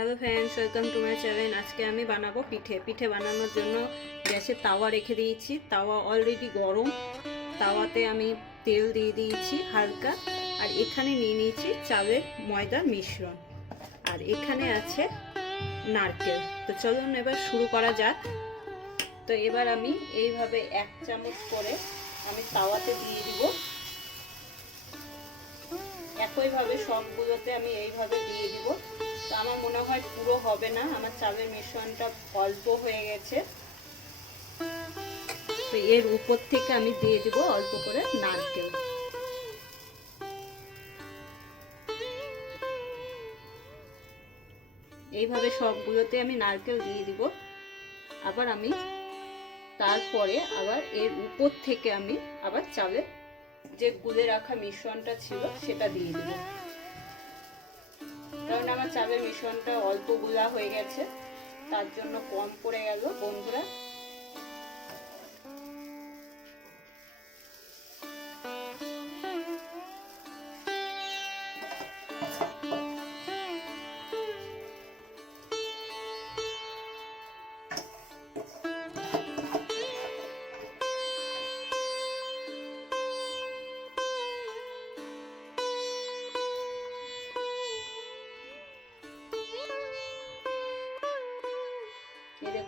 Hello friends, welcome to my channel. আজকে আমি বানাবো পিঠে। পিঠে বানানোর জন্য গ্যাসে তাওয়া রেখে দিয়েছি। তাওয়া অলরেডি গরম। তাওয়াতে আমি তেল দিয়ে দিয়েছি হালকা। আর এখানে নিয়ে নিয়েছি চালের ময়দার মিশ্রণ। আর এখানে আছে নারকেল। তো চলুন এবার শুরু করা যাক। তো এবার আমি এইভাবে এক চামচ করে আমি তাওয়াতে দিয়ে দিব। একইভাবে সবগুলোতে আমি এইভাবে দিয়ে দিব। তো আমার মনে হয় পুরো হবে না, আমার চালের মিশ্রণটা অল্প হয়ে গেছে। তো এর উপর থেকে আমি দিয়ে দিব অল্প করে নারকেল। এইভাবে সবগুলোতে আমি নারকেল দিয়ে দিব। আবার আমি তারপরে আবার এর উপর থেকে আমি আবার চালের যে গুলে রাখা মিশ্রণটা ছিল সেটা দিয়ে দিব। কারণ আমার চালের মিশ্রণটা অল্পগুলা হয়ে গেছে তার জন্য কম পড়ে গেল বন্ধুরা।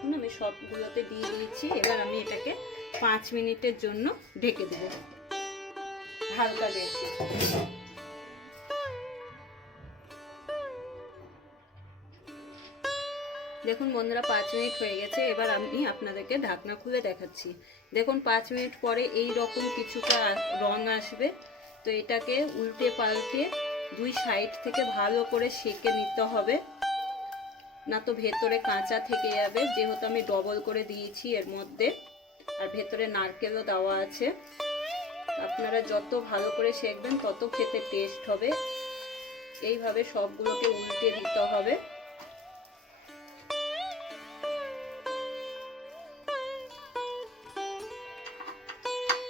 দেখুন আমি সবগুলোতে দিয়ে দিয়েছি। এবার আমি এটাকে পাঁচ মিনিটের জন্য ঢেকে দেব। হালকা গ্যাসে দেখুন বন্ধুরা, পাঁচ মিনিট হয়ে গেছে। এবার আমি আপনাদেরকে ঢাকনা খুলে দেখাচ্ছি। দেখুন, পাঁচ মিনিট পরে এই রকম কিছুটা রং আসবে। তো এটাকে উল্টে পাল্টে দুই সাইড থেকে ভালো করে সেঁকে নিতে হবে। না তো ভেতরে কাঁচা থেকে যাবে, যেহেতু আমি ডবল করে দিয়েছি এর মধ্যে। আর ভেতরে নারকেলও দেওয়া আছে। আপনারা যত ভালো করে শেখবেন তত খেতে টেস্ট হবে। এইভাবে সবগুলোকে উল্টে দিতে হবে।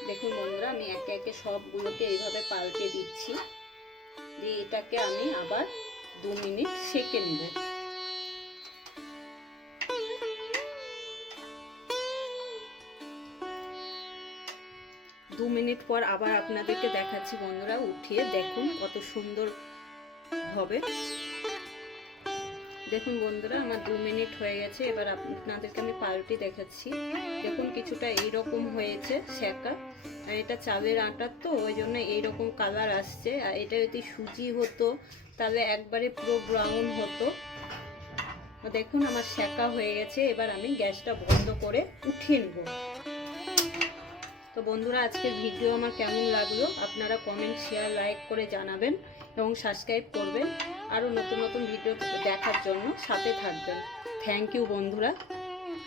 দেখুন বন্ধুরা, আমি একে একে সবগুলোকে এইভাবে পাল্টে দিচ্ছি। দিয়ে এটাকে আমি আবার দু মিনিট সেকে নেব। দু মিনিট পর আবার আপনাদেরকে দেখাচ্ছি বন্ধুরা, উঠিয়ে দেখুন কত সুন্দর হবে। দেখুন বন্ধুরা, আমার দু মিনিট হয়ে গেছে, এবার আপনাদেরকে আমি পাল্টি দেখাচ্ছি। দেখুন কিছুটা এইরকম হয়েছে শেকা, আর এটা চালের আটার তো, ওই জন্য এইরকম কালার আসছে। আর এটা যদি সুজি হতো, তাহলে একবারে পুরো ব্রাউন হতো। দেখুন আমার শেকা হয়ে গেছে, এবার আমি গ্যাসটা বন্ধ করে উঠিয়ে নেব। তো বন্ধুরা, আজকের ভিডিও আমার কেমন লাগল? আপনারা কমেন্ট শেয়ার লাইক করে জানাবেন এবং সাবস্ক্রাইব করবেন আরও নতুন নতুন ভিডিও দেখার জন্য সাথে থাকবেন। থ্যাংক ইউ বন্ধুরা।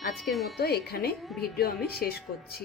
আজকের মতো এখানে ভিডিও আমি শেষ করছি।